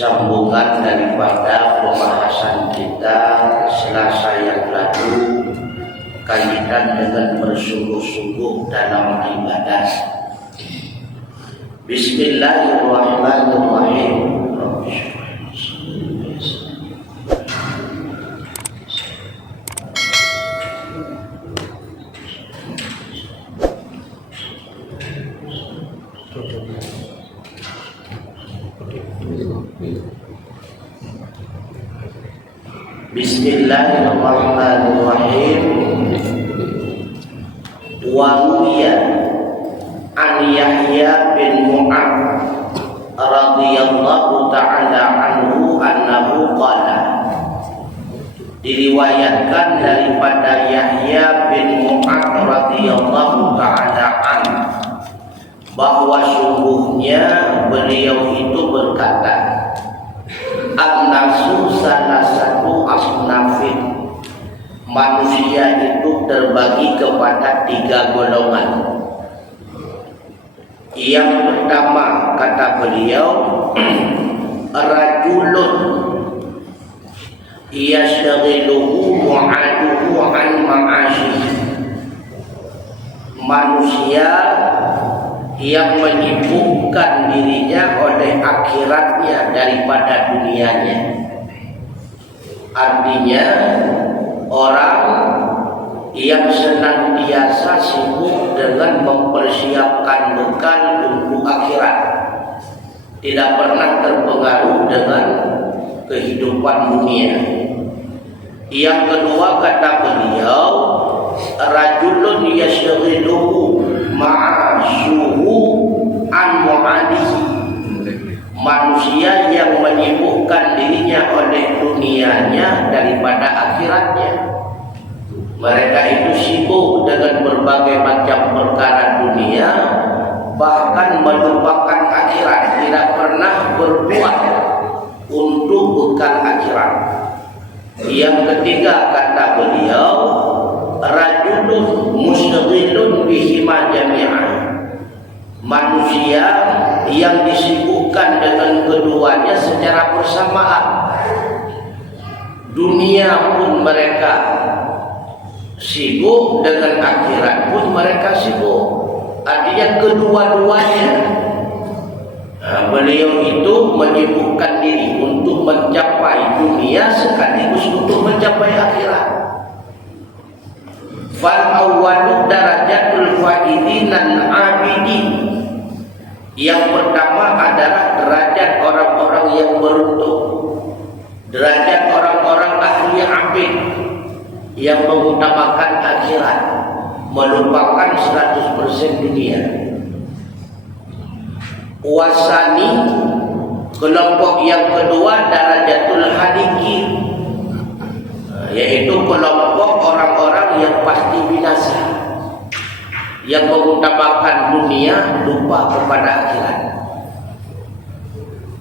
sambungan daripada pembahasan kita Selasa yang lalu kaitan dengan bersungguh-sungguh dalam ibadah. Bismillahirrahmanirrahim. Bismillahirrahmanirrahim. Wa ruwiya an Yahya bin Mu'ad radhiyallahu ta'ala anhu annahu qala, diriwayatkan daripada Yahya bin Mu'ad radhiyallahu ta'ala anhu bahwa sungguhnya beliau itu berkata, an-nasu salah satu asnafin, manusia itu terbagi kepada 3 golongan. Yang pertama kata beliau, rajulun yashghiluhu mu'aduhu an ma'asyihi, manusia yang menyibukkan dirinya oleh akhiratnya daripada dunianya. Artinya orang yang senantiasa sibuk dengan mempersiapkan bekal untuk akhirat, tidak pernah terpengaruh dengan kehidupan dunia. Yang kedua kata beliau, rajulun yashghiluhu ma'asyuhu an mu'adihi, manusia yang menyibukkan dirinya oleh dunianya daripada akhiratnya. Mereka itu sibuk dengan berbagai macam perkara dunia, bahkan melupakan akhirat, tidak pernah berbuat untuk bekal akhirat. Yang ketiga kata beliau, rajulun musghilun bihima jami'an, manusia yang disibukkan dengan keduanya secara bersamaan. Dunia pun mereka sibuk, dengan akhirat pun mereka sibuk, artinya kedua-duanya. Beliau itu menyibukkan diri untuk mencapai dunia sekaligus untuk mencapai akhirat. Fal awwalu darajatul faidinan abidin, yang pertama adalah derajat orang-orang yang beruntung, derajat orang-orang ahli abid yang mengutamakan akhirat, melupakan 100% dunia. Wasani, kelompok yang kedua, darajatul halikin, yaitu kelompok orang-orang yang pasti binasa, yang mengutamakan dunia, lupa kepada akhirat.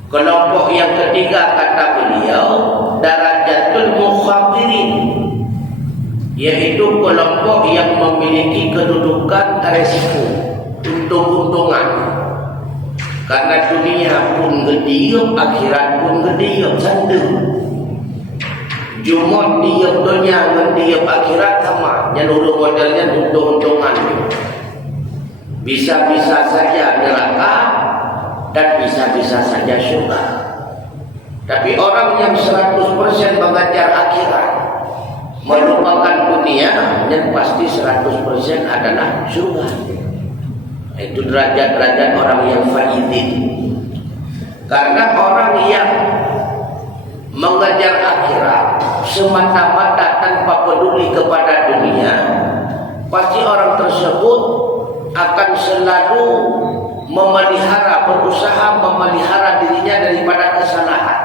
Kelompok yang ketiga kata beliau, darajatul mukhatirin, yaitu kelompok yang memiliki kedudukan resiko, untung-untungan. Karena dunia pun gediam, akhirat pun gediam, sandung. Jumot diam dunia dan diam akhirat sama, nyeluruh modelnya untung-untungan. Bisa-bisa saja neraka dan bisa-bisa saja surga. Tapi orang yang 100% mengajar akhirat, melupakan dunia, dan pasti 100% adalah surga. Itu derajat-derajat orang yang faidin. Karena orang yang mengejar akhirat semata-mata tanpa peduli kepada dunia, pasti orang tersebut akan selalu berusaha memelihara dirinya daripada kesalahan.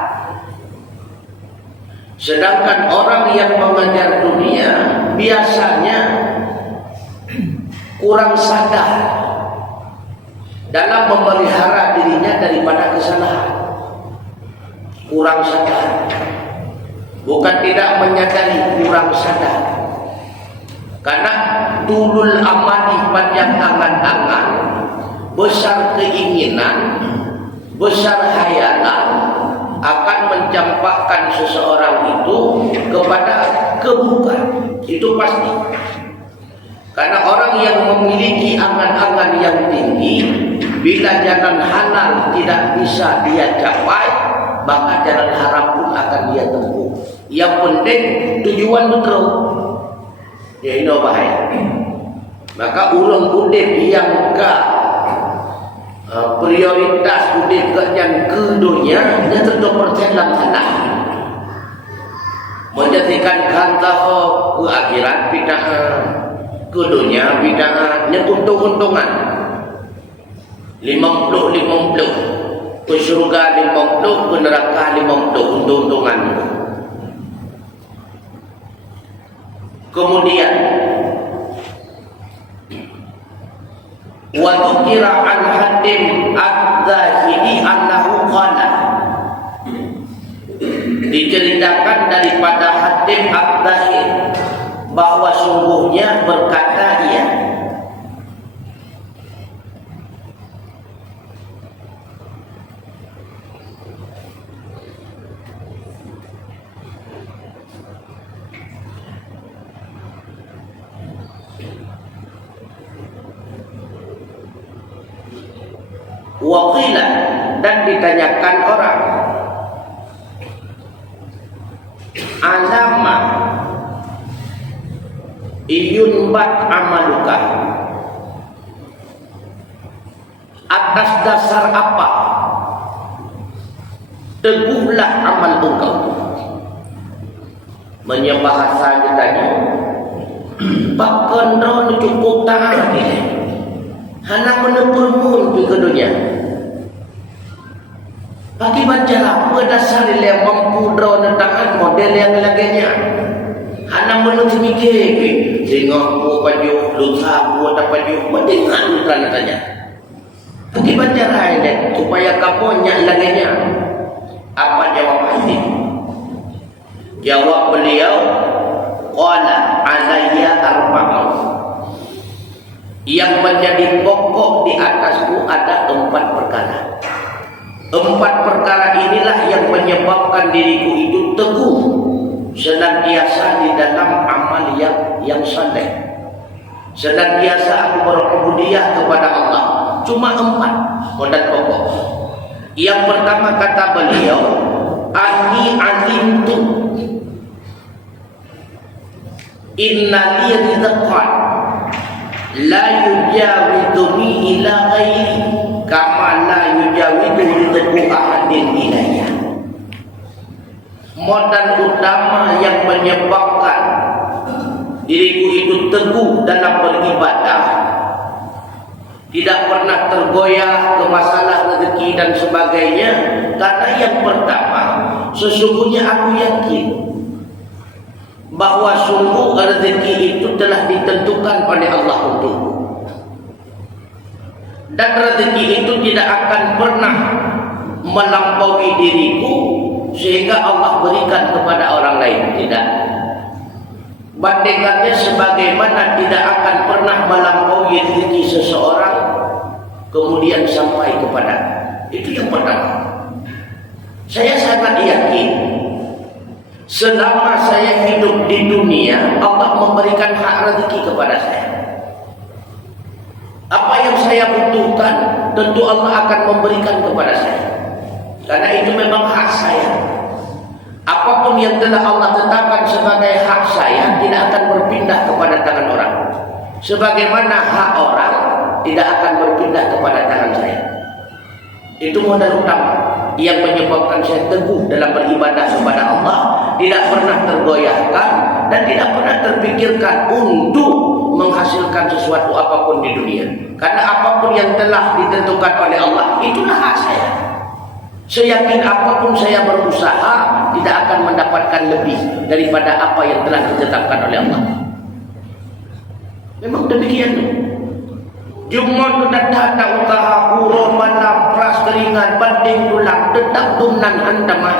Sedangkan orang yang mengejar dunia biasanya kurang sadar dalam memelihara dirinya daripada kesalahan. Kurang sadar, bukan tidak menyadari, kurang sadar. Karena tulul amali, panjang angan-angan, besar keinginan, besar hayalan, mencampakkan seseorang itu kepada keburukan. Itu pasti. Karena orang yang memiliki angan-angan yang tinggi, bila jalan halal tidak bisa dia capai, maka jalan haram pun akan dia tempuh. Yang penting tujuan betul. Ya ini bahaya. Maka urang udip yang prioritas udip yang kedunya dia tentu perjalanan tanah. Menjadikan kanta ke akhirat bid'ah, ke dunia bid'ah, nya untung-untungan. 50-50, ke surga 50, ke neraka 50, untung-untungan. Kemudian wa dzukira an Hatim adz-Dzahiri annahu qala, diceritakan daripada Hatim adz-Dzahiri bahwa sungguhnya berkata ia, waqila, dan ditanyakan orang, alama iyunbat amaluka, atas dasar apa teguhlah amal engkau. Menyebahasa ditanya, Pak Kondro cukup tahan ini, hana menepurmun di dunia. Bagi baca berdasar yang mampu draw tangan model yang lainnya. Hana menurut mikir, tengok buat baju, lusa buat baju, mendengar utara tanya. Bagi baca lain supaya kamu nyak lainnya. Apa jawab ini? Jawab beliau, qala alayya arba'un. Yang menjadi pokok di atasku ada 4 perkara. 4 perkara inilah yang menyebabkan diriku itu teguh senantiasa di dalam amal yang saleh. Senantiasa aku berubudiyah kepada Allah. Cuma 4 modal pokok. Yang pertama kata beliau, ani alimtu inna li rizqan la yujawiduni ila ghairi kama la yujawidu rizqu ahadin ilayya. Modal utama yang menyebabkan diriku itu teguh dalam beribadah, tidak pernah tergoyah ke masalah rezeki dan sebagainya, karena yang pertama, sesungguhnya aku yakin bahwa sungguh rezeki itu telah ditentukan oleh Allah untukku, dan rezeki itu tidak akan pernah melampaui diriku sehingga Allah berikan kepada orang lain. Tidak. Bandingkannya sebagaimana tidak akan pernah melampaui rezeki seseorang kemudian sampai kepada. Itu yang pertama. Saya sangat yakin selama saya hidup di dunia, Allah memberikan hak rezeki kepada saya. Apa yang saya butuhkan tentu Allah akan memberikan kepada saya, karena itu memang hak saya. Apapun yang telah Allah tetapkan sebagai hak saya tidak akan berpindah kepada tangan orang, sebagaimana hak orang tidak akan berpindah kepada tangan saya. Itu modal utama yang menyebabkan saya teguh dalam beribadah kepada Allah, tidak pernah tergoyahkan dan tidak pernah terpikirkan untuk menghasilkan sesuatu apapun di dunia. Karena apapun yang telah ditentukan oleh Allah, itulah hak saya. Saya yakin apapun saya berusaha tidak akan mendapatkan lebih daripada apa yang telah ditetapkan oleh Allah. Memang demikian. Cuma tu datang usaha urut malam pras keringat banding tulang tetap dumnan hantaman.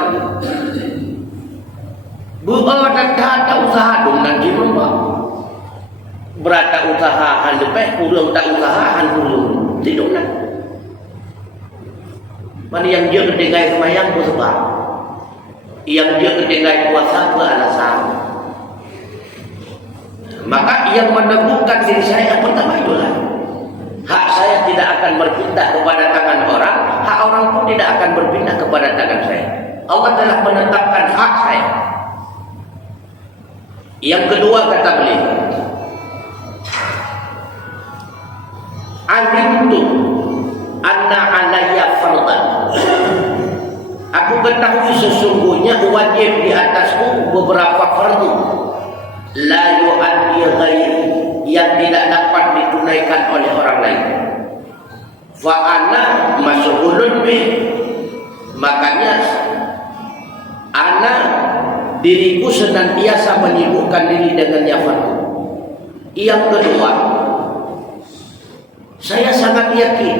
Buat datang usaha dumnan cuma berada usaha han lebih kurang tak usaha han kurang tidurlah. Mana yang dia kedengai semayang pun sebab yang dia ketinggalan puasa beralasan. Maka yang meneguhkan diri saya yang pertama itulah, hak saya tidak akan berpindah kepada tangan orang, hak orang pun tidak akan berpindah kepada tangan saya. Allah telah menetapkan hak saya. Yang kedua kata beliau, alimtu anna alayya fardan. Aku ketahui sesungguhnya wajib di atasku beberapa fardu, la yu'addi ghairi, yang tidak dapat ditunaikan oleh orang lain. Fa ana mas'ulun bih, makanya ana diriku senantiasa menyibukkan diri dengannya fardu. Yang kedua, saya sangat yakin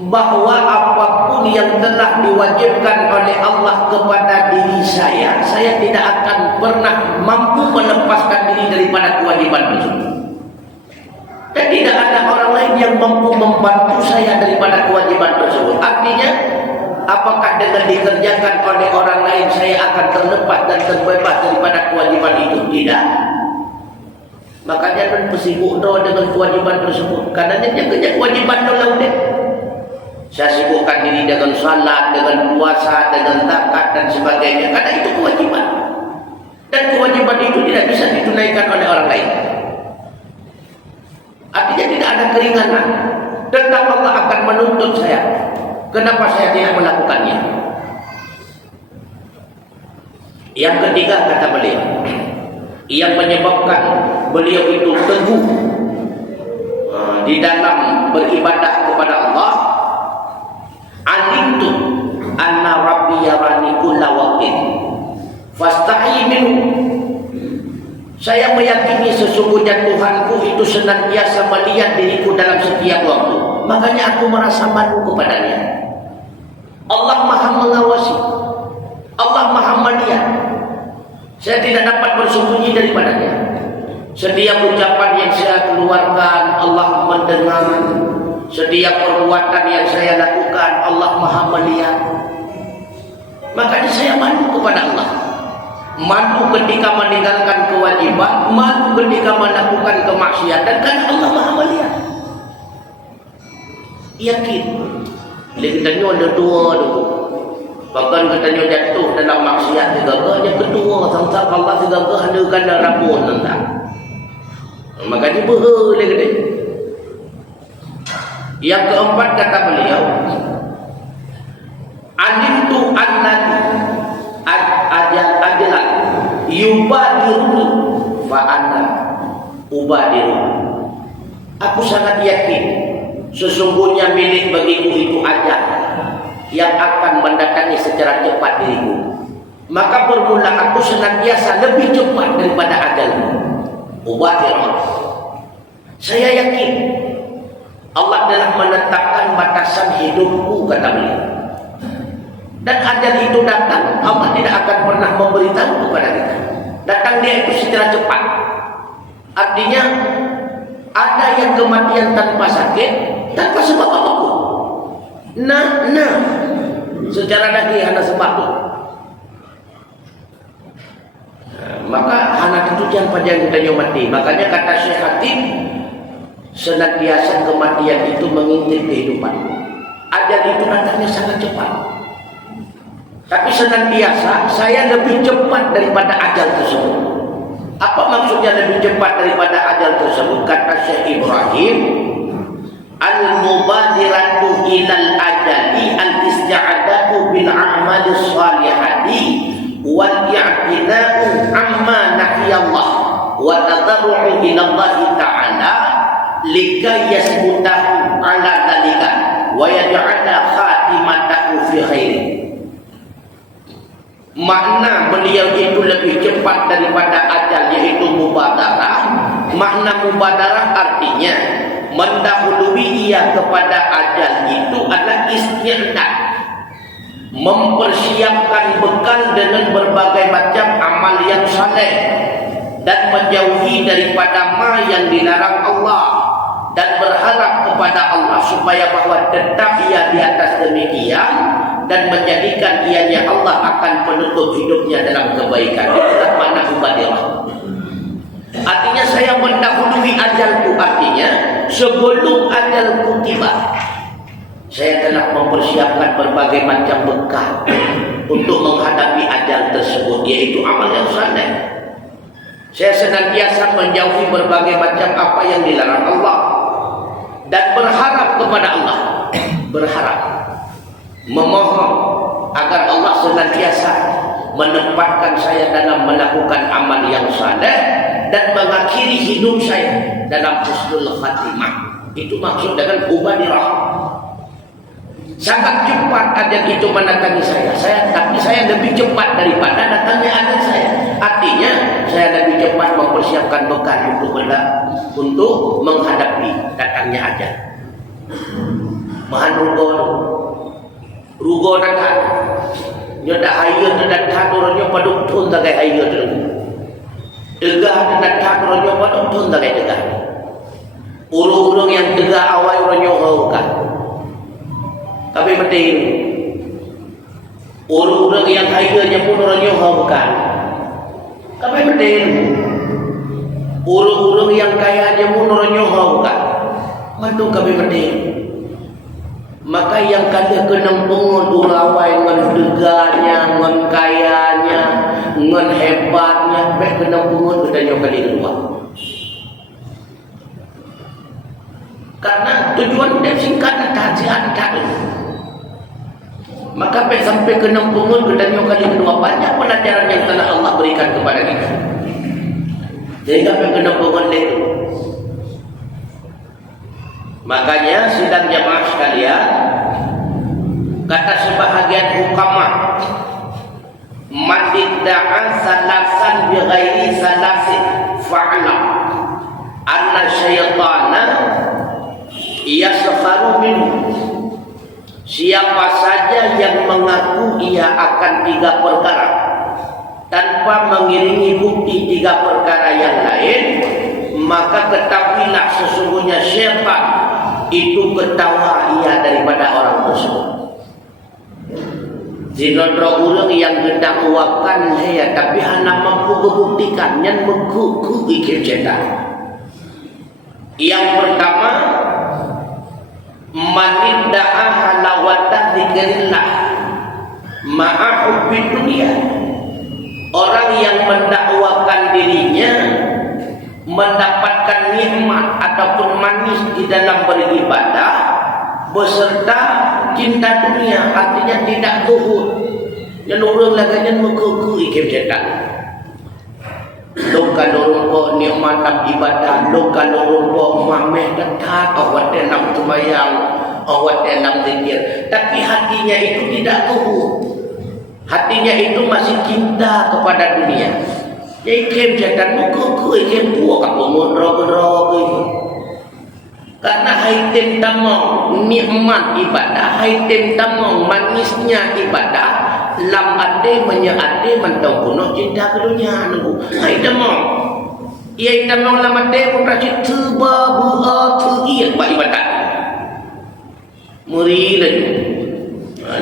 bahwa apapun yang telah diwajibkan oleh Allah kepada diri saya tidak akan pernah mampu melepaskan diri daripada kewajiban tersebut. Dan tidak ada orang lain yang mampu membantu saya daripada kewajiban tersebut. Artinya, apakah dengan dikerjakan oleh orang lain saya akan terlepas dan terbebas daripada kewajiban itu? Tidak. Makanya jangan bersibuk dengan kewajiban tersebut. Karena dia kerja kewajiban dulu deh. Saya sibukkan diri dengan salat, dengan puasa, dengan zakat dan sebagainya. Karena itu kewajiban. Dan kewajiban itu tidak bisa ditunaikan oleh orang lain. Artinya tidak ada keringanan. Tetap Allah akan menuntut saya. Kenapa saya tidak melakukannya? Yang ketiga kata beliau, yang menyebabkan beliau itu teguh di dalam beribadah kepada Allah, alimtu anna rabbi yarani kulla waqtin fastahi minhu. Saya meyakini sesungguhnya Tuhanku itu senantiasa melihat diriku dalam setiap waktu, makanya aku merasa malu kepadanya. Allah Maha mengawasi, Allah Maha melihat. Saya tidak dapat bersembunyi daripadanya. Setiap ucapan yang saya keluarkan, Allah mendengar. Setiap perbuatan yang saya lakukan, Allah Maha melihat. Makanya saya malu kepada Allah. Malu ketika meninggalkan kewajiban, malu ketika melakukan kemaksiatan, karena Allah Maha melihat. Yakin. Bila kita ada dua dulu. Bahkan katanya jatuh dalam maksiat juga, yang kedua tentang Allah juga ada kanda rabun tentang. Makanya boleh gede. Yang keempat kata beliau, alimtu annani ajalan yubadiru fa anna ubadiru. Aku sangat yakin sesungguhnya milik bagiku itu ajal yang akan mendatangi secara cepat diriku. Maka bermula aku senantiasa lebih cepat daripada ajalmu. Ubadiru. Saya yakin Allah telah menetapkan batasan hidupku, kata beliau. Dan ajal itu datang, Allah tidak akan pernah memberitahu kepada kita. Datang dia itu secara cepat. Artinya ada yang kematian tanpa sakit, tanpa sebab apapun. Secara dahulu hanya sebab itu. Maka anak itu jangan panjang kita mati. Makanya kata Syekh Hatib, senantiasa kematian itu mengintip kehidupan. Ajal itu datangnya sangat cepat. Tapi senantiasa saya lebih cepat daripada ajal tersebut. Apa maksudnya lebih cepat daripada ajal tersebut? Kata Syekh Ibrahim, al-mubadiratu ilal ajali al-isti'adatu bil a'mali shalihati wal i'tina'u amma nahiyallah wa tadarru'u ila Allah ta'ala likay yasbutahu ala dalika wa yaj'ala khatimatahu fi khairi. Makna beliau itu lebih cepat daripada ajal, yaitu mubadarah. Makna mubadarah artinya mendahului ia kepada ajal itu adalah isti'dad, mempersiapkan bekal dengan berbagai macam amal yang saleh dan menjauhi daripada ma yang dilarang Allah. dan berharap kepada Allah supaya bahwa tetap ia di atas demikian dan menjadikan ianya Allah akan penutup hidupnya dalam kebaikan. Itulah makna mubadirah. Artinya saya mendahului ajalku, artinya sebelum ajalku tiba saya telah mempersiapkan berbagai macam bekal untuk menghadapi ajal tersebut, yaitu amal yang saleh. Saya senantiasa menjauhi berbagai macam apa yang dilarang Allah dan berharap kepada Allah, berharap, memohon agar Allah senantiasa menempatkan saya dalam melakukan amal yang saleh dan mengakhiri hidup saya dalam husnul khatimah. Itu maksud dengan mubadirah. Sangat cepat ajal itu mendatangi tapi saya lebih cepat daripada datangnya ajal saya. Artinya saya lebih cepat mempersiapkan bekal untuk menghadapi datangnya ajal. Mahan rugo datang. Nyo dah haya datang orangnya paduk tun tagai haya tu. Tegah datang orangnya paduk tun tagai tegah. Urung-urung yang tegah awal orangnya haukan. Tapi penting urung-urung yang hayanya pun orangnya haukan. Tapi penting urung-urung yang kayanya pun orangnya haukan. Mantu kami penting. Maka yang kada kena pungut urawai ngan deganya, ngan kayanya, ngan hebatnya, baik kena pungut kedanya kali kedua. Karena tujuan dia singkat kajian kadu. Maka sampai kena pungut kedanya kali kedua, banyak pelajaran yang telah Allah berikan kepada kita. Sehingga kena pungut itu. Makanya sidang jamaah sekalian, kata sebahagian hukama, man idda'a salasan bi ghairi salasin fa'lam anna syaitana yasfaru minhu. Siapa saja yang mengaku ia akan 3 perkara tanpa mengiringi bukti 3 perkara yang lain, maka ketahuilah sesungguhnya syaitan itu ketawa ia daripada orang tersebut. Zinodro orang yang mendakwakan saya tapi hanya mampu membuktikan yang mengkuku ikir cetak. Yang pertama, manidda'a halawatan dzikrillah ma'a hubbi dunia. Orang yang mendakwakan dirinya mendapatkan nikmat ataupun manis di dalam beribadah beserta cinta dunia, artinya tidak zuhud. Yang orang laganya mengkuku ikim cetak. Lo kalau rumput nikmat ibadah, lo kalau rumput mameh dekat awak dalam sembahyang, awak dalam zikir, tapi hatinya itu tidak zuhud. Hatinya itu masih cinta kepada dunia. Jadi kem jatan muka kem buah apa mondro itu. Karena haitem tamong nikmat ibadah, haitem tamong manisnya ibadah, lam ade menyate mentau kuno cinta ke dunia nunggu. Haitem tamong, ia tamong lam ade pun rajin tuba buah tuiat pak ibadah. Muri lagi,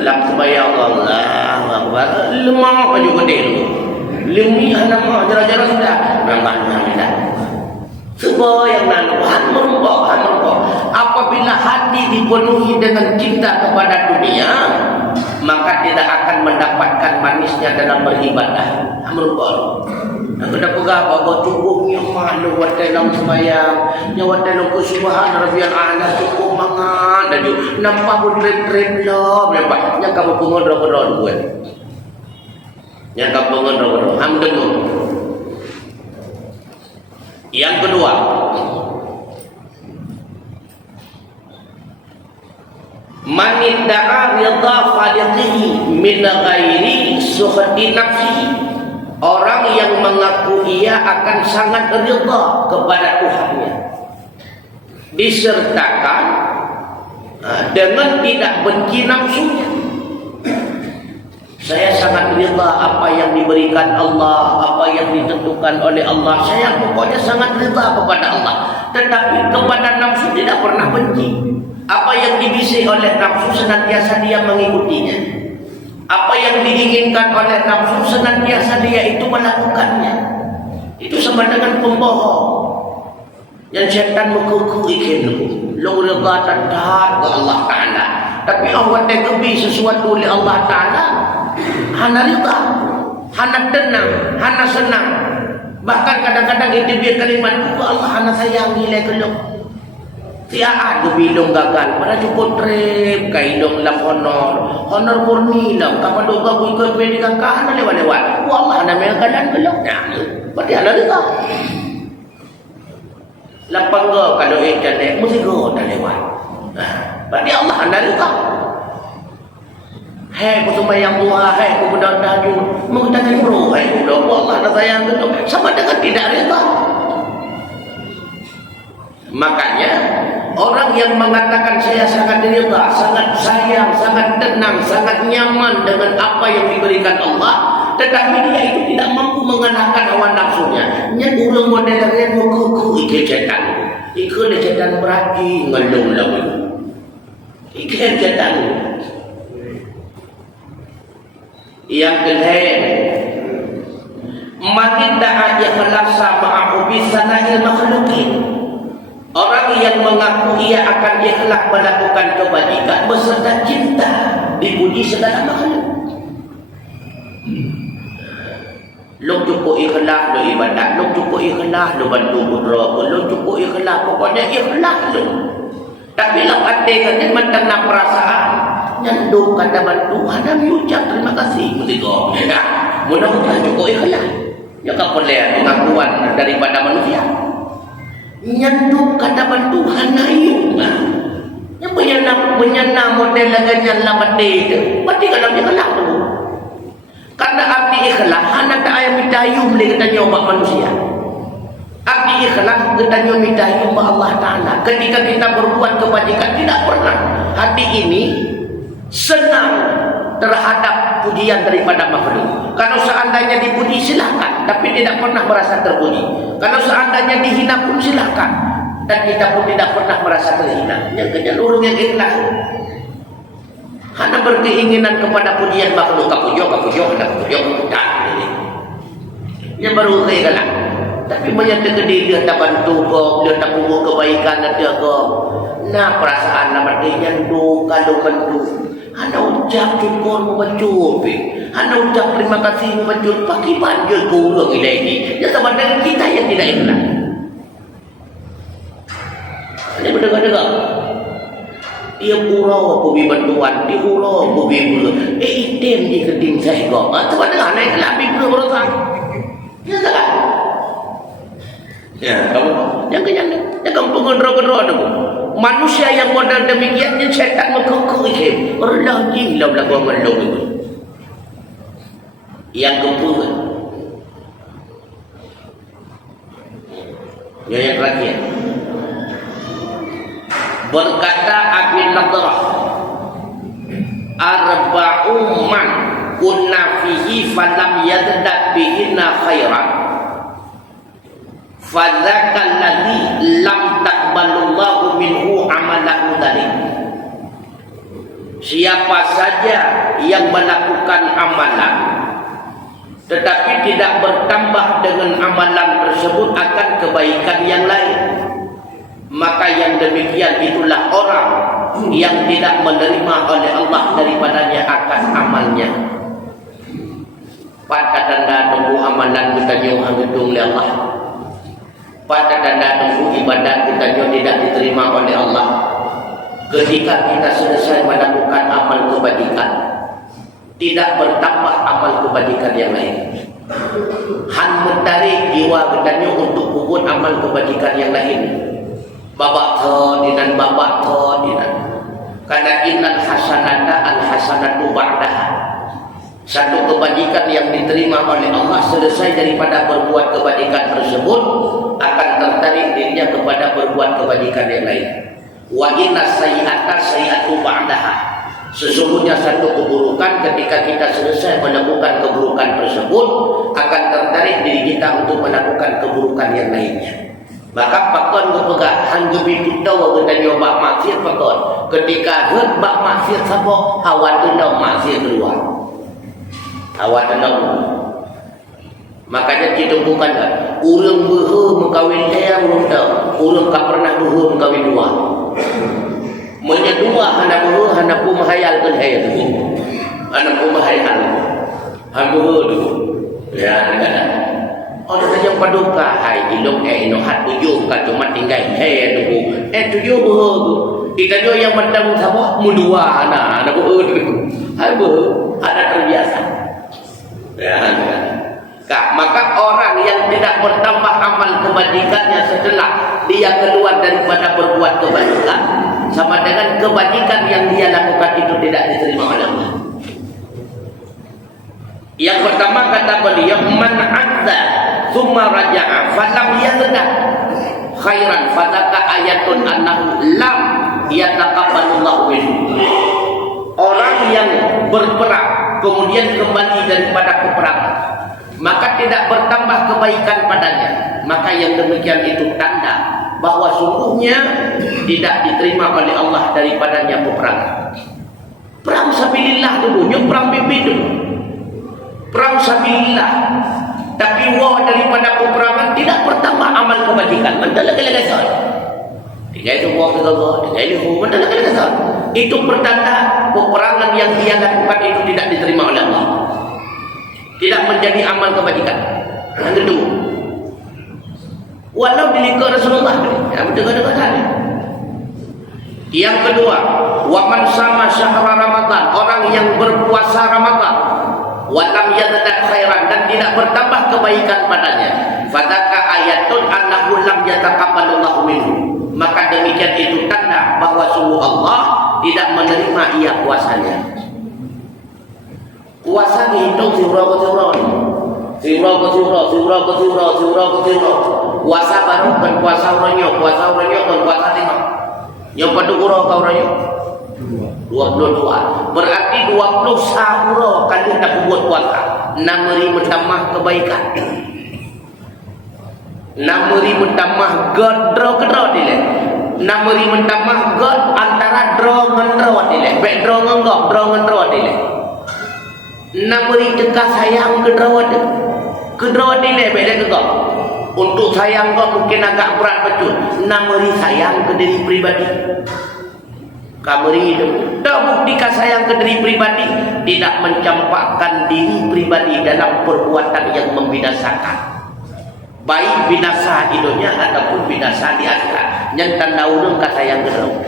lam sembahyang Allah, lemah baju gede tu. Lumi anak mau jalan-jalan sudah nambah. Semua yang lalu merumpok. Apabila hati dipenuhi dengan cinta kepada dunia, maka tidak akan mendapatkan manisnya dalam beribadah. Merumpok. Kita pegang bahawa cukupnya malu wat dalam sembahyang, nyawat dalam kesubahan Rabbiyal A'la cukup mangan dan nampak berdrep-drep lah, berapa? Yang kamu pengon buat. Yang kampungan roh hamdemu. Yang kedua, man idda'a ridha faliqihi min ghairi sukhati nafsihi. Orang yang mengaku ia akan sangat ridha kepada Tuhannya disertakan dengan tidak benci nafsunya. Saya sangat rida apa yang diberikan Allah, apa yang ditentukan oleh Allah. Saya pokoknya sangat rida kepada Allah. Tetapi kepada nafsu tidak pernah benci. Apa yang dibisik oleh nafsu senantiasa dia mengikutinya. Apa yang diinginkan oleh nafsu senantiasa dia itu melakukannya. Itu sama dengan pembohong. Yang syaitan mengkuku ikin lu rida taat ke Allah Ta'ala. Tapi Allah tegebi sesuatu oleh Allah Ta'ala, hana rida, hana tenang, hana senang. Bahkan kadang-kadang itu biar kalimat itu Allah hana sayangi le keluk. Tiada tu bilong gagal, pada cukup trip, kaidong lam honor murni lam. Kapan doa aku ikut pendidikan hana lewat-lewat. Allah hana mengadan keluk. Nah, berarti hana rida. Lapang go kalau internet mesti go dah lewat. Berarti Allah anda rida. Hai ku sembahyang duha, hai ku berdoa tahajud, mengatakan bro, hai ku doa Allah dah sayang betul. Sama dengan tidak rida. Makanya orang yang mengatakan saya sangat rida, sangat sayang, sangat tenang, sangat nyaman dengan apa yang diberikan Allah, tetapi dia itu tidak mampu mengalahkan hawa nafsunya. Nya ulang model yang muku ikut setan. Ikut setan berarti ngelung lalu. Ikut setan. Yang kedua, makin da'a ikhlasa ma'ahu bisana'il makhlukin. Orang yang mengaku ia akan ikhlas melakukan kebajikan beserta cinta dipuji segala makhluk. Lu cukup ikhlas lu ibadat, lu cukup ikhlas lu bantu putera, lu cukup ikhlas pokoknya ikhlas lu. Tapi lah hati kan mentang perasaan nyandung kata bantu, ada ucap terima kasih begitu. Ya, mudah-mudahan cukup ikhlas. Ya kan boleh pengakuan daripada manusia. Nyandung kata bantu hanayung. Yang menyana model lagannya lamat itu. Berarti kalau dia ikhlas tu. Karena arti ikhlas hanya tak ayam mitayum boleh kita nyoba manusia. Arti ikhlas kita nyoba mitayum Allah Ta'ala. Ketika kita berbuat kebajikan tidak pernah hati ini senang terhadap pujian daripada makhluk. Kalau seandainya dipuji silakan, tapi tidak pernah merasa terpuji. Kalau seandainya dihina pun silakan, dan kita pun tidak pernah merasa terhina. Yang kejalurung yang ikhlas hanya berkeinginan kepada pujian makhluk, kapujo, tak ini. Yang baru kaya tapi menyatakan dia tak bantu kau, dia tak buat kebaikan dia kau. Nah perasaan nama dia nyandu kalau bantu. Hanya ucap syukur membancupi, hanya ucap terima kasih membancupi. Pakai banjir kurang ini. Ya sama dengan kita yang tidak ikhlas. Ini mendengar-dengar. Dia purau aku beri bantuan, dia purau aku beri pula. Item di keting saya kau. Sama dengan naik kelabih pula berusaha. Ya tak? Ya, kamu yang kenyang dia kampung gedro-gedro tu. Manusia yang model demikiannya syaitan mengkuku ikhim. Allah gila berlaku melong itu. Yang kedua, yang terakhir, berkata Abi Nadrah, arba'u man kunna fihi falam yazdad bihinna khairan fadzakal ladzi lam taqbalullahu minhu amalahu dzalik. Siapa saja yang melakukan amalan tetapi tidak bertambah dengan amalan tersebut akan kebaikan yang lain, maka yang demikian itulah orang yang tidak menerima oleh Allah daripadanya akan amalnya. Pada tanda tunggu amalan kita nyuhang gedung oleh Allah. Pada tanda tunggu ibadat kita tidak diterima oleh Allah. Ketika kita selesai melakukan amal kebajikan, tidak bertambah amal kebajikan yang lain. Han menarik jiwa kita untuk buat amal kebajikan yang lain. Babak thodinan. Karena innal hasanata al hasanatu ba'daha. Satu kebajikan yang diterima oleh Allah selesai daripada berbuat kebajikan tersebut akan tertarik dirinya kepada berbuat kebajikan yang lain. Wa inna sayyi'ata sayyi'atu ba'daha. Sesungguhnya satu keburukan ketika kita selesai melakukan keburukan tersebut akan tertarik diri kita untuk melakukan keburukan yang lainnya. Maka pakon kepegak hanggu bitu tahu kita nyoba maksiat pakon. Ketika hut bak maksiat sabo awak tendang maksiat keluar. Awak tendang. Makanya kita bukan kan urang behe mengkawin dia urang dah. Urang tak pernah behe mengkawin dua. Menyedua anak behe anak pun menghayalkan hayal tu. Anak pun menghayal. Han behe tu. Ya kan. Orang yang paduka hai ilok ino hat tujuh kan cuma tinggal hai tu. Tujuh behe tu. Kita jo yang mendam sama mudua anak behe tu. Hai behe ada terbiasa. Ya kan. Maka orang yang tidak bertambah amal kebajikannya setelah dia keluar daripada berbuat kebajikan, sama dengan kebajikan yang dia lakukan itu tidak diterima oleh Allah. Yang pertama kata beliau, man azza thumma raja'a falam yazdak khairan fataka ayatun annahu lam yataqabbalullahu minhu. Orang yang berperang kemudian kembali daripada peperangan, maka tidak bertambah kebaikan padanya, maka yang demikian itu tanda bahwa sungguhnya tidak diterima oleh Allah daripadanya peperangan. Perang sabilillah dulu, perang bimbing dulu. Perang sabilillah, tapi wah daripada peperangan tidak bertambah amal kebajikan. Betul lagi soal. Tiga itu wah tiga itu betul lagi soal. Itu pertanda peperangan yang dia lakukan itu tidak diterima oleh Allah. Tidak menjadi amal kebajikan. Yang kedua, walau dilika Rasulullah, yang betul-betul tadi. Yang kedua, waman sama syahra Ramadan, orang yang berpuasa Ramadan, walam yadad khairan, dan tidak bertambah kebaikan padanya. Fataka ayatun annahu lam yataqabbalullahu minhu. Maka demikian itu tanda bahwa sungguh Allah tidak menerima ia puasanya. Puasa dihitung surau. Puasa baru kan puasa orangnya kan puasa tengok. Yang pada urau kau orangnya 22. Berarti 20 sahur kali tak buat puasa. 6,000 mentambah kebaikan. 6,000 mentambah gedro dile. 6,000 mentambah god antara draw ngan draw dile. Baik draw ngan draw dile. 6,000 dekat sayang ke drawat nilai beda ke kau. Untuk sayang kau mungkin agak berat betul. 6,000 sayang ke diri pribadi. Kameri itu tak buktikan sayang ke diri pribadi, tidak mencampakkan diri pribadi dalam perbuatan yang membinasakan, baik binasa di dunia ataupun binasa di akhirat. Yang tanda urung ka sayang ke drawat.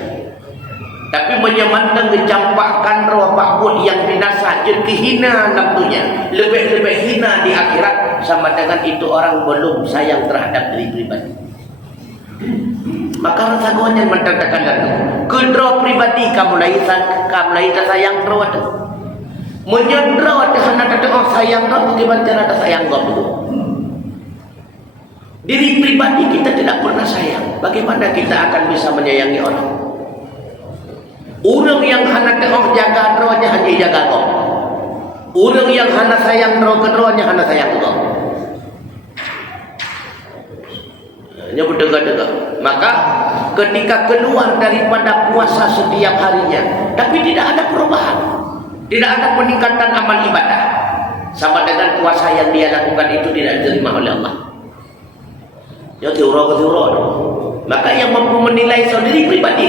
Tapi menyemantang mencampakkan roh pakut yang binasa jadi hina nampunya, lebih-lebih hina di akhirat, sama dengan itu orang belum sayang terhadap diri pribadi. Maka rasa gonya mendatangkan itu kedro pribadi kamu lain sayang roh itu menyendro hana orang sayang roh bagaimana cara sayang roh itu. Diri pribadi kita tidak pernah sayang, bagaimana kita akan bisa menyayangi orang? Orang yang hana tengok jaga rohnya hanya jaga roh. Orang yang hana sayang roh ke rohnya hana sayang roh. Ini berdegah-degah. Maka ketika keluar daripada puasa setiap harinya, tapi tidak ada perubahan, tidak ada peningkatan amal ibadah, sama dengan puasa yang dia lakukan itu tidak diterima oleh Allah. Ya tiura-tiura. Maka yang mampu menilai saudari pribadi.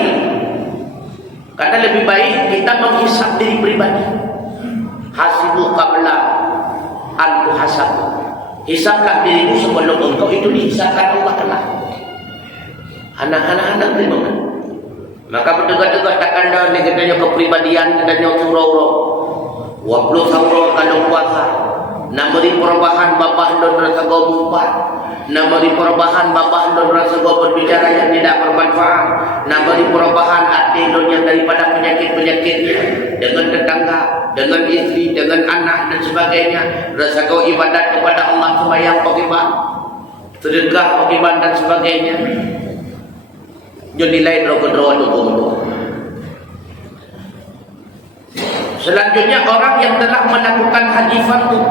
Karena lebih baik kita menghisap diri pribadi. Hasibu qabla an tuhasabu. Hisaplah dirimu sebelum engkau itu dihisapkan Allah kelak. Anak-anak beriman. Maka berdekat-dekat takkan dah katanya kepribadian katanya surau-surau. Wablu sauro kalau puasa. Namari perubahan babah dan rasa kau mumpat. Namari perubahan babah dan rasa kau berbicara yang tidak bermanfaat. Namari perubahan hati dunia daripada penyakit-penyakitnya, dengan tetangga, dengan istri, dengan anak dan sebagainya. Rasa kau ibadat kepada Allah sembahyang pakiban, sedekah pakiban dan sebagainya. Jadi lain roh-roh itu. Selanjutnya orang yang telah melakukan haji fardu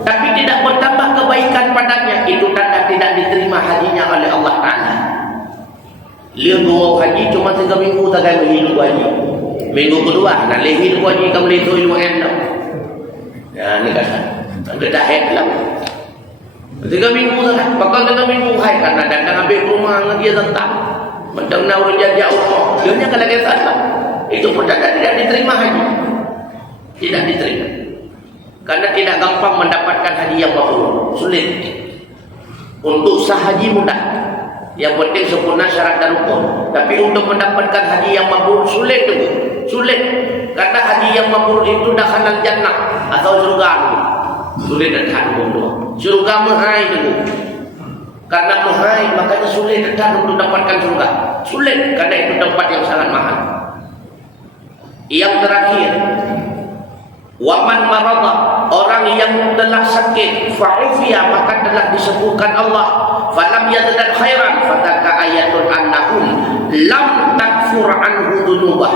tapi tidak bertambah kebaikan padanya, itu tanda tidak diterima hajinya oleh Allah Ta'ala. Dia mau haji cuma 3 minggu tak akan berhidup haji. Minggu kedua nak hidup haji kamu itu ilmu enak. Ya ni kata ada dah head lah. 3 minggu tak bakal 3 minggu hai karena datang ambil rumah dengan dia tentang macam nak orang jajak rumah dia nya kalau kata lah. Itu pun tidak diterima haji. Tidak diterima. Karena tidak gampang mendapatkan haji yang mabrur, sulit. Untuk sah haji mudah. Yang penting sempurna syarat dan rukun. Tapi untuk mendapatkan haji yang mabrur sulit tu. Sulit. Karena haji yang mabrur itu dah halal jannah atau surga tu. Sulit datang untuk surga mahal tu. Karena mahal makanya sulit datang untuk dapatkan surga. Sulit karena itu tempat yang sangat mahal. Yang terakhir, waman marada, orang yang telah sakit, fa'ufiya, maka telah disembuhkan Allah. Falam yadad khairan, fataka ayatun annahum lam takfur anhu dunubah.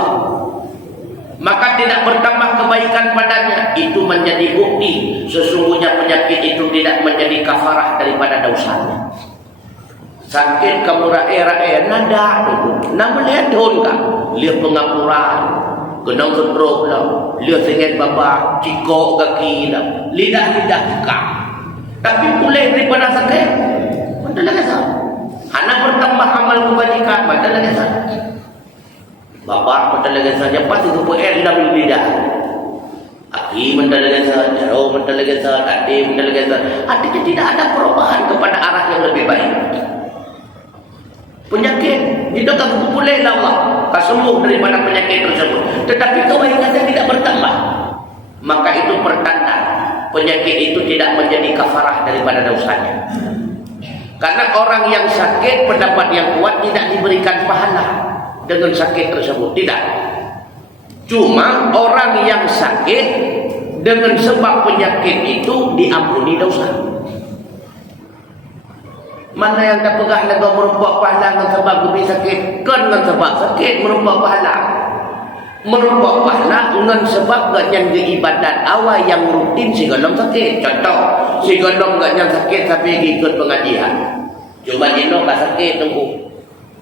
Maka tidak bertambah kebaikan padanya. Itu menjadi bukti sesungguhnya penyakit itu tidak menjadi kafarah daripada dosanya. Sakit kamu rae-rae nada tu, nama lihat don ka, lihat pengapuran. Kenang kedrop lah, lihat sengat bapa, cikok kaki lah, lidah buka. Tapi boleh daripada sakit, mana lagi sah? Anak bertambah amal kebajikan, mana lagi sah? Bapa mana lagi sah? Cepat itu puer dalam lidah. Aki mana lagi sah? Jauh mana lagi sah? Adik mana lagi sah? Artinya tidak ada perubahan kepada arah yang lebih baik. Penyakit tidak akan boleh Allah sembuh daripada penyakit tersebut, tetapi kebaikannya tidak bertambah, maka itu pertanda penyakit itu tidak menjadi kafarah daripada dosanya. Karena orang yang sakit pendapat yang kuat tidak diberikan pahala dengan sakit tersebut, tidak. Cuma orang yang sakit dengan sebab penyakit itu diampuni dosa. Mana yang tak pegah lagu merupakan pahala dengan sebab lebih sakit, kan dengan sebab sakit merupakan pahala. Merupakan pahala dengan sebab gaknya ibadat awal yang rutin si golong sakit. Contoh, si golong gaknya sakit tapi ikut pengajian. Cuma jino tak sakit tunggu.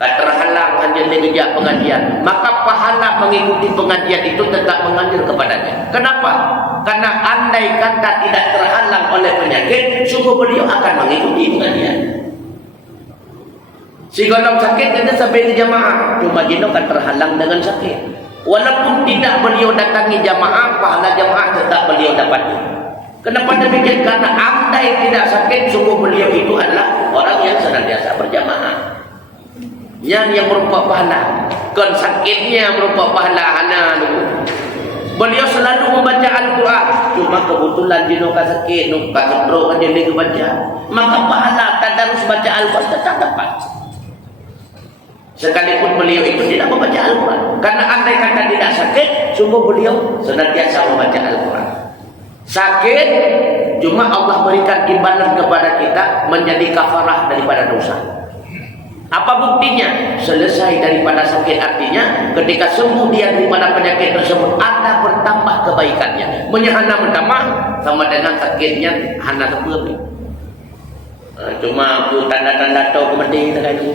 Kat terhalang hanya dikejar pengajian. Maka pahala mengikuti pengajian itu tetap mengalir kepadanya. Kenapa? Karena andai kata tidak terhalang oleh penyakit, sungguh beliau akan mengikuti pengajian. Si golong sakit kena sampai ke jamaah, cuma jino kan terhalang dengan sakit. Walaupun tidak beliau datangi jamaah, pahala jamaah tetap beliau dapati. Kenapa demikian? Karena andai tidak sakit, sungguh beliau itu adalah orang yang senantiasa berjamaah. Yang merupakan pahala, kan sakitnya merupakan pahala. Beliau selalu membaca Al-Quran, cuma kebetulan jino kan sakit, nuka sebro kan dia baca. Maka pahala tadarus baca Al-Quran tetap dapat. Sekalipun beliau itu tidak membaca Al-Quran. Karena andai kata tidak sakit, sungguh beliau senantiasa membaca Al-Quran. Sakit, cuma Allah berikan imbalan kepada kita menjadi kafarah daripada dosa. Apa buktinya? Selesai daripada sakit, artinya ketika sembuh dia daripada penyakit tersebut, ada bertambah kebaikannya. Menyahana bertambah sama dengan sakitnya hana terpulih. Cuma tanda-tanda tahu kepenting kita kan itu.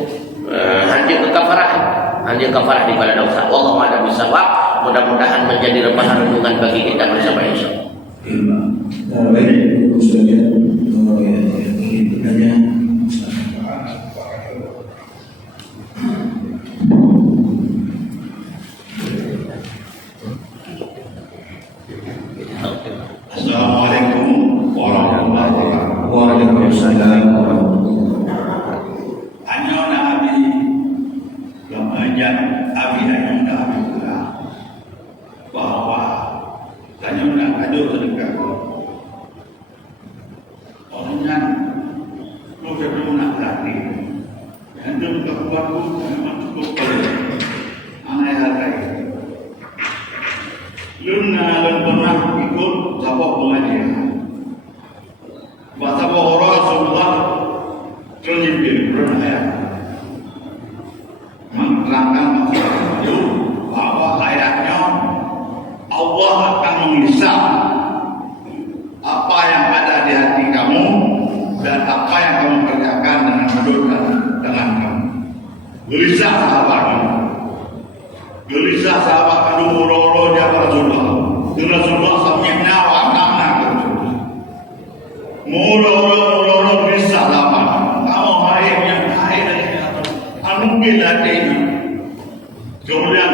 Hanya kafarah daripada dosa. Wallahu a'lam bishawab. Mudah-mudahan menjadi rebahan renungan bagi kita bersama insyaallah. Baik, Ustaznya, ingin bertanya. Assalamualaikum warahmatullahi wabarakatuh. Waalaikumsalam warahmatullahi wabarakatuh. Hanya nak abi remaja abi hanya nak abi pula bahawa hanya nak ada dekat orangnya lu kedua nak lari dan tu kekuatan tu memang cukup perlu anai halai Luna pernah ikut sabah pengajian. Bahasa Rasulullah terjadi beranaya menerangkan masalah itu bahwa ayatnya Allah akan mengisap apa yang ada di hati kamu dan apa yang kamu kerjakan dengan menurut dengan kamu. Gelisah sahabat kamu muroro dia Rasulullah. Rasulullah samyakna wa atamna. Muroro gelisah sahabat. Kamu hai yang hai dari anugerah ini. Kemudian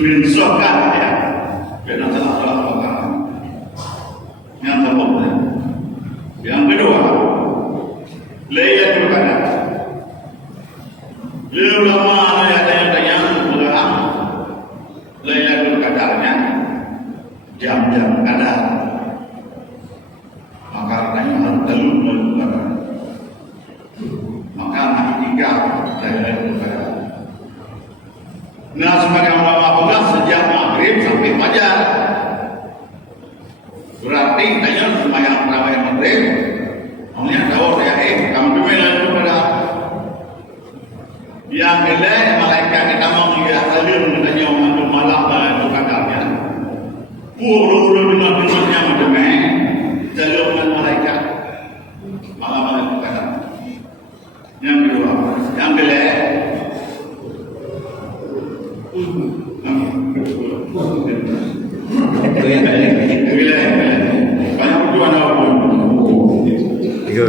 menginsokan ya. Karena salah yang terpenting. Yang kedua, Lailatul Qadar. Ulama ada yang tanya mengenai Lailatul Qadarnya jam-jam qadar. Maka katanya harus telur Lailatul Qadar. Maka hari 3 Lailatul Qadar. Nah, sebagai ulama pula sejak maghrib sampai fajar. Berarti tanya sembahyang tarawih maghrib. Omnya tahu ya, kamu tu Lailatul Qadar. Yang kedua, malaikat kita mau juga hadir mengenai umat malam Lailatul Qadarnya. Puluh dengan yang macam-macam, jalur dengan malaikat malam Lailatul Qadar. Yang kedua, yang kedua, banyak tujuan apa? Tiga.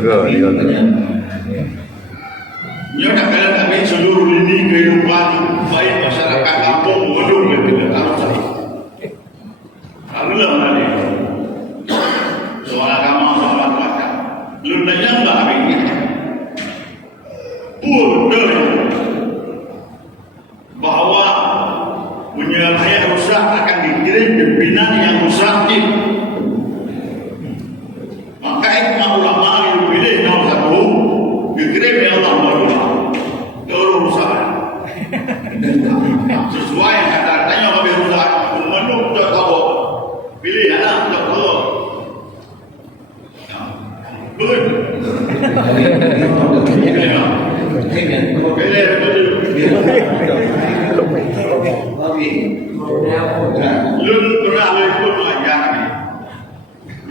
Ia nak kala kami seluruh lini kehidupan baik masyarakat kampung maupun kita harus sahih. Alhamdulillah ni. Soal agama soal macam. Belum tanya enggak hari ini. Pun bahawa punya rakyat rusak akan dikirim pimpinan yang rusak ini. Maka hikmah ulama yang dipilih nomor 1 dikirim oleh Allah Taala. Rusak. Sesuai yang katanya kalau rusak, menurut tak tahu. Pilih anak tak tahu. Betul. Lun pernah ikut ajar ni.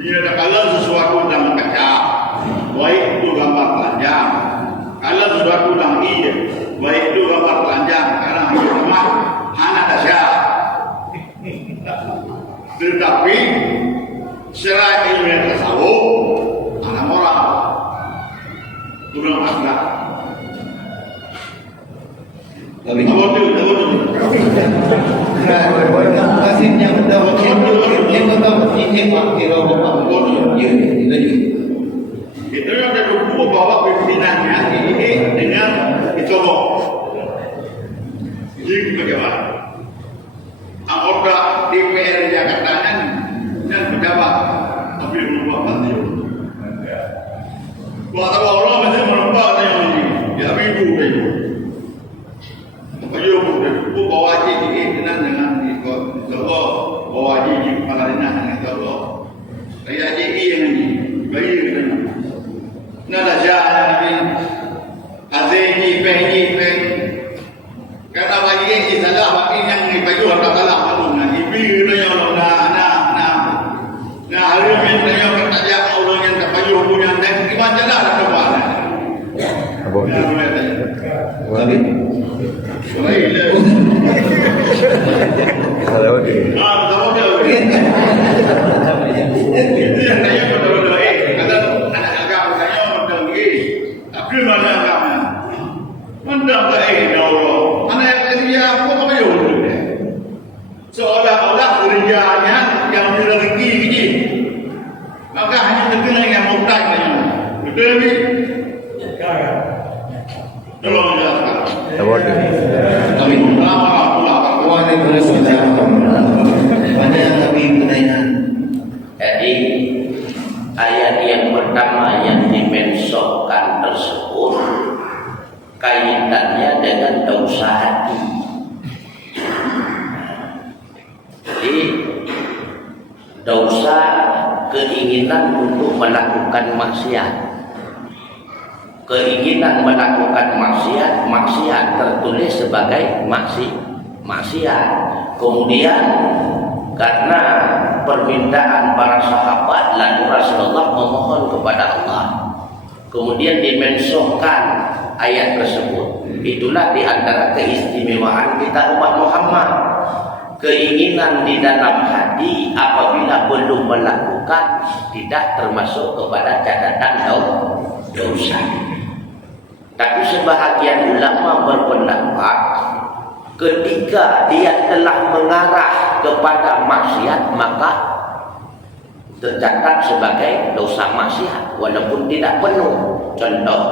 Dia dah kalau sesuatu dalam kaca, baik itu gambar telanjang. Kalau sesuatu dalam iya, baik itu gambar telanjang. Karena itu rumah anak dasar. Tetapi secara ilmiah tasawuf, anak moral, turun akhlak. Tapi Apa tu? kasihnya betul dia tahu ini kira apa Itu yang ada dua bawa pimpinannya ini dengan ditolong. Jadi bagaimana? Anggota DPR Jakarta dan pejabat tapi merubah hati. Buat apa orang masih merubah yang ini? Ya itu. Ayo bu bawa ini dengan ikut bawa ini kepala dinas dengan itu. Kayak ini yang ini bayi kita. Nada jalan ni, azeni peng. Karena bagi ini salah bagi yang ni baju ada kalah malu na. Ibu dia yang na hari ni dia yang kerja orang yang tak baju punya dan gimana lah depan. Abang. Tapi kalau tahu dia. Itu yang saya betul-betul kata anak agama saya betul ni. Tapi mana agama? Mana baik Allah. Mana yang kerja apa kau boleh buat? Seolah-olah kerjanya yang rezeki ini. Maka hanya terkena yang mutlak saja. Betul ni? Tolong jelaskan. Award. Kami lama Banyak kami pertanyaan. Jadi ayat yang pertama yang dimensikan tersebut kaitannya dengan dosa hati. Jadi dosa keinginan untuk melakukan maksiat. Keinginan melakukan maksiat tertulis sebagai maksiat. Kemudian karena permintaan para sahabat, lalu Rasulullah memohon kepada Allah. Kemudian dimensiunkan ayat tersebut. Itulah di antara keistimewaan kita umat Muhammad. Keinginan di dalam hati apabila belum melakukan tidak termasuk kepada catatan dosa. Tapi sebahagian ulama berpendapat ketika dia telah mengarah kepada maksiat maka tercatat sebagai dosa maksiat walaupun tidak penuh. Contoh,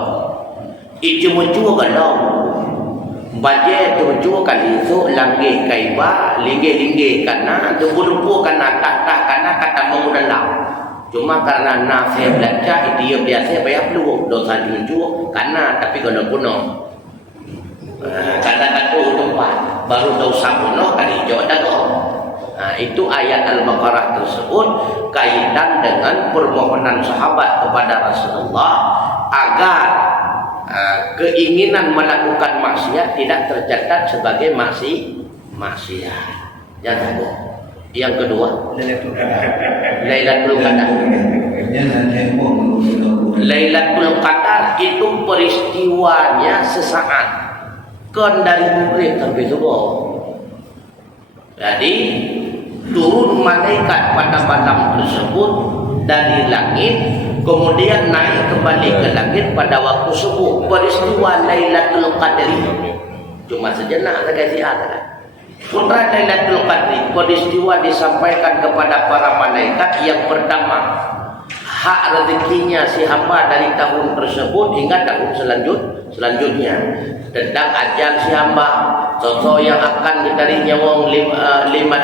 ijmu-jua kalau baje tu kali itu langge kaiba lingge karena tumpu karena kata mengudalam. Cuma karena nafsu belajar dia biasa bayar dulu dosa jujur karena tapi kena kuno. Karena satu tempat baru dosa kuno kali jawab dah. Nah, itu ayat Al-Baqarah tersebut kaitan dengan permohonan sahabat kepada Rasulullah agar keinginan melakukan maksiat tidak tercatat sebagai maksiat. Yang kedua, Lailatul Qadar. Lailatul Qadar itu peristiwanya sesaat kan dari maghrib sampai subuh. Jadi turun malaikat pada malam tersebut dari langit, kemudian naik kembali ke langit pada waktu subuh. Peristiwa Lailatul Qadri cuma sejenak saya kasih kan. Putra Lailatul Qadri peristiwa disampaikan kepada para malaikat yang pertama hak rezekinya si hamba dari tahun tersebut hingga tahun selanjutnya, tentang ajal si hamba, contoh yang akan dicarinya wong lima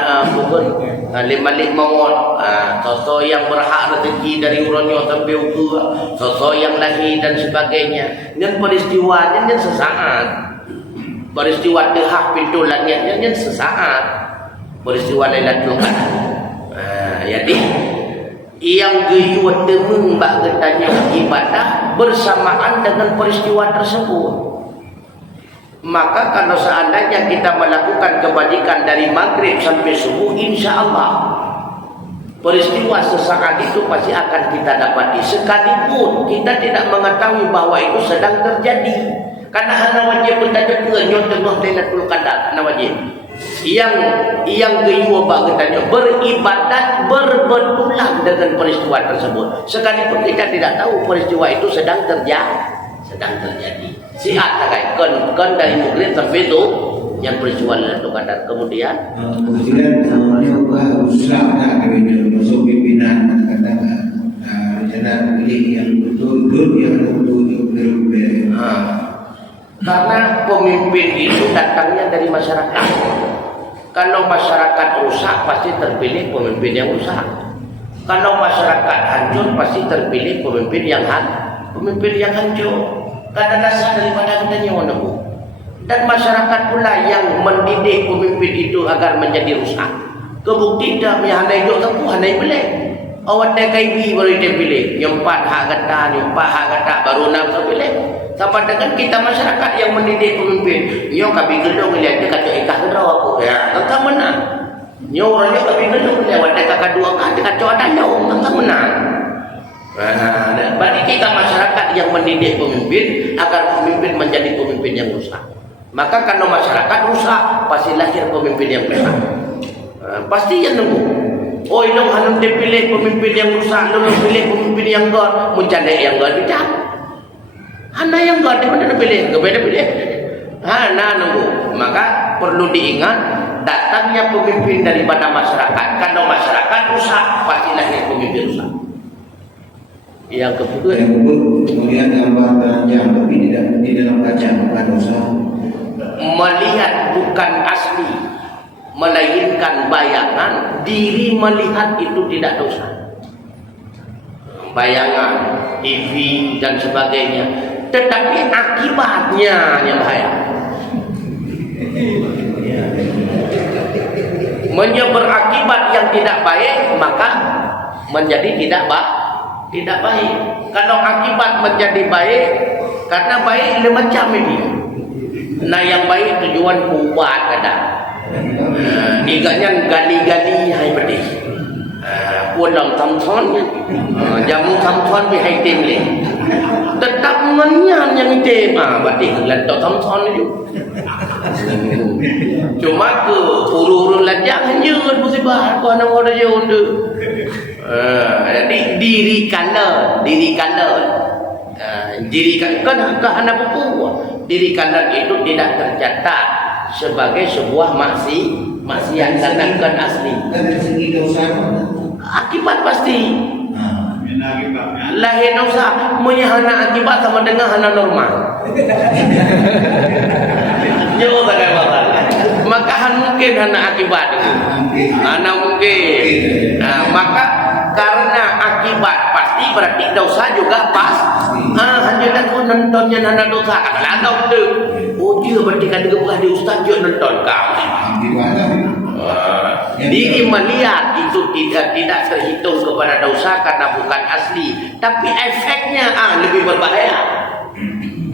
mawon, contoh yang berhak rezeki dari uronyo sampai ukur, contoh yang lahir dan sebagainya. Dan peristiwanya yang sesaat, peristiwa dehak pintu langitnya yang sesaat, peristiwa Lailatul Qadar. Jadi yang geyuat temung bak ketanya ibadah bersamaan dengan peristiwa tersebut. Maka kalau seandainya kita melakukan kebajikan dari maghrib sampai subuh, insya Allah peristiwa sesaat itu pasti akan kita dapati, sekalipun kita tidak mengetahui bahwa itu sedang terjadi. Karena hana wajib bertanya kenyot tengah Lailatul Qadar, hana wajib. Yang geyuat bak ketanya beribadat berbetulan dengan peristiwa tersebut, sekalipun kita tidak tahu peristiwa itu sedang terjadi. Sihat tak kan dari maghrib sampai itu yang peristiwa Lailatul Qadar. Kemudian usaha nak masuk pimpinan katakan rencana pilih yang betul yang betul. Karena pemimpin itu datangnya dari masyarakat. Kalau masyarakat rusak pasti terpilih pemimpin yang rusak. Kalau masyarakat hancur pasti terpilih pemimpin yang hancur. Karena dasar daripada kita nyawa. Dan masyarakat pula yang mendidik pemimpin itu agar menjadi rusak. Kebukti dah handai jok tempuh handai pilih. Awak tak kaibi baru dia pilih. Nyempat hak kata baru nak pilih. Sama dengan kita masyarakat yang mendidik pemimpin. Nyo kami gedung lihat dia kata ikah gedung aku. Ya, engkau menang. Nyo orangnya kami gedung lihat dia kata dua kali kata ada nyo engkau menang. Bagi kita masyarakat yang mendidik pemimpin agar pemimpin menjadi pemimpin yang rusak. Maka kalau masyarakat rusak pasti lahir pemimpin yang rusak. Pasti yang nunggu. Oh ini hanum dipilih pemimpin yang rusak, lu pilih pemimpin yang god, mencari yang god tidak. Hana yang god di mana pilih, kebeda pilih. Hana nunggu. Maka perlu diingat datangnya pemimpin daripada masyarakat. Kalau masyarakat rusak pasti lahir pemimpin rusak. Yang kedua, kemudian gambar telanjang tapi di dalam kaca bukan dosa. Melihat bukan asli, melainkan bayangan, diri melihat itu tidak dosa. Bayangan, TV dan sebagainya, tetapi akibatnya yang bahaya. Berakibat yang tidak baik maka menjadi tidak baik. Kalau akibat menjadi baik, karena baik macam ini. Nah yang baik tujuan kuat kadang. Igaknya gali-gali hai pedih. Pulang tamton, jamu tamton bi hai tim le. Tetap menyan yang item berarti lantok tamton itu. Cuma ke uru-uru lajang hanyut musibah ko ana ngoda je undu. Jadi diri kala. Diri kan anak buku. Diri kala itu tidak tercatat sebagai sebuah maksiat kan asli. Dari segi dosa Akibat pasti. Lahir dosa menyahana akibat sama dengan hana normal. Jauh tak maka han mungkin hana akibat. Hana mungkin. Maka karena akibat pasti berarti dosa juga pas. Hanya aku nontonnya hana dosa kan tahu tu. Oh dia berarti kan bukan di ustaz dia nonton kau. Diri melihat itu tidak terhitung kepada dosa karena bukan asli, tapi efeknya lebih berbahaya.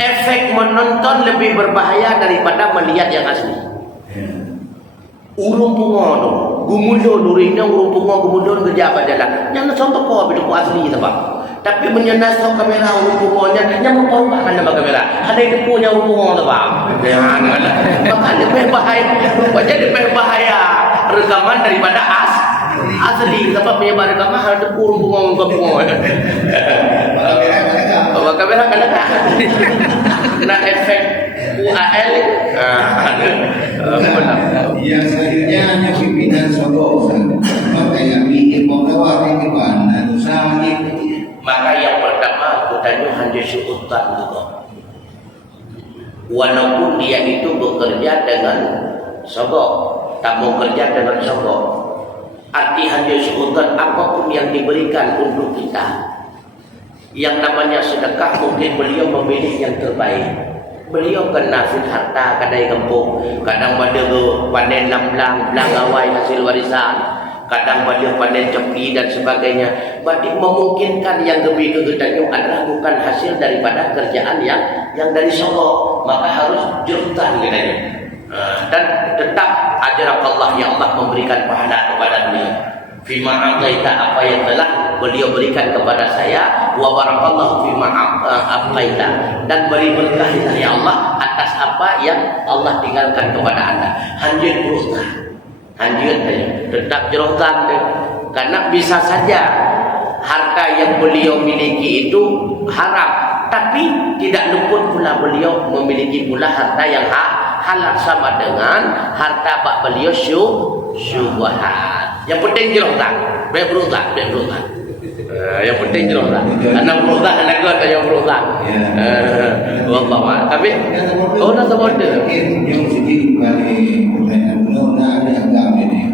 Efek menonton lebih berbahaya daripada melihat yang asli. Urung pungon, gumulo nurina urung pungon gumulo kerja apa jalan. Yang contoh kau itu asli apa? Tapi menyenas kamera urung pungonnya, yang memperubahan nama kamera. Ada yang punya urung pungon apa? Maka lebih bahaya. Jadi lebih bahaya rekaman daripada asli. Sebab penyebar rekaman ada urung pungon. Kamera kan ada. Kena efek UAL. yang selanjutnya hanya pimpinan sogok maka yang bikin pengawal ini mana dosa Maka yang pertama aku tanya hanya syukutan juga. Walaupun dia itu bekerja dengan sogok, tak mau kerja dengan sogok. Arti hanya syukutan apapun yang diberikan untuk kita. Yang namanya sedekah mungkin beliau memilih yang terbaik. Beliau kena nafid harta kadai kampung, kadang pada panen lamblang, belangawai hasil warisan, kadang pada panen cepi dan sebagainya. Berarti memungkinkan yang lebih kegedeannya adalah bukan hasil daripada kerjaan yang dari sogok, maka harus jurutan katanya. Dan tetap ajaran Allah yang Allah memberikan pahala kepada beliau. Fima a'taita apa yang telah beliau berikan kepada saya, wa barakallahu fima a'taita, dan beri berkahlah ya Allah atas apa yang Allah tinggalkan kepada anda. Hanjir berusaha, hanjir tetap jerohkan, karena bisa saja harta yang beliau miliki itu haram, tapi tidak luput pula beliau memiliki pula harta yang halal, sama dengan harta pak beliau syubhat. Yang penting jerohkan, berusaha. Yang penting jerohkan. Anak berusaha, anak kau yang berusaha. Tapi dah sebut dia. Yang sedih kali pertanyaan nona ada agam ini.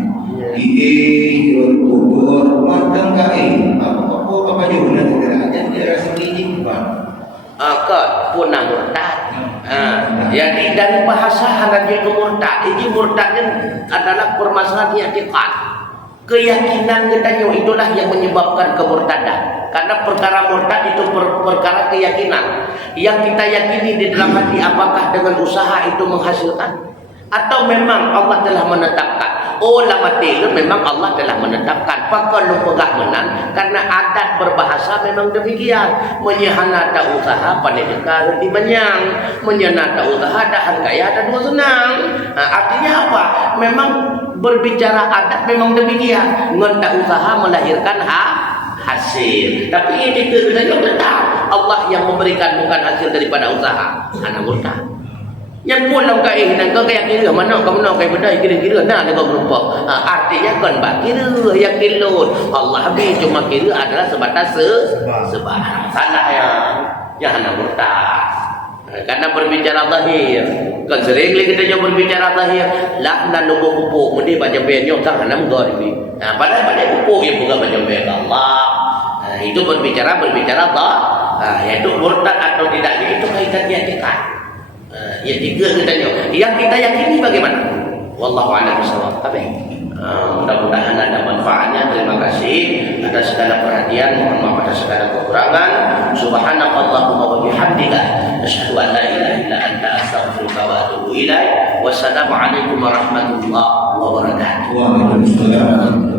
Jual kubur, matang kali. Apa juga nak aja dia rasa ini bukan. Akad punah murtad. Jadi dari bahasa hananya ke murtad. Ini murtadnya adalah permasalahan i'tiqad. Keyakinan katanya itulah yang menyebabkan kemurtadan. Karena perkara murtad itu perkara keyakinan. Yang kita yakini di dalam hati, apakah dengan usaha itu menghasilkan, atau memang Allah telah menetapkan. Oh lama itu memang Allah telah menetapkan. Pakal pegah menang, karena adat berbahasa memang demikian. Menyehana tak usaha pandeka di menyang, menyehana tak usaha dahan kaya dan dua senang. Artinya apa? Memang berbicara adat memang demikian. Ngentak usaha melahirkan hasil. Tapi ini kita tetap Allah yang memberikan, bukan hasil daripada usaha. Anak murtad. Yang pulang keinginan kau kayak kira mana kau nak kayak benda kira-kira nak dengan berumpak. Artinya kan bak kira yang kilut. Allah habis cuma kira adalah sebatas sebab. Salah yang anak murtad. Karena berbicara zahir. Kan sering lagi kita berbicara zahir. Lakna nubuh pupuk mesti baca benyok tak hanam gharbi. Padahal pada pupuk yang bukan baca benyok Allah. Itu berbicara yaitu murtad atau tidak itu kaitannya kita. Yang tiga katanya. Yang kita yakini bagaimana? Wallahu a'lam bishawab. Mudah-mudahan ada manfaatnya. Terima kasih atas segala perhatian. Mohon maaf atas segala kekurangan. Subhanakallahumma wa bihamdika asyhadu an la ilaha illa anta astaghfiruka wa atubu ilaik. Wassalamualaikum warahmatullahi wabarakatuh. Waalaikumsalam.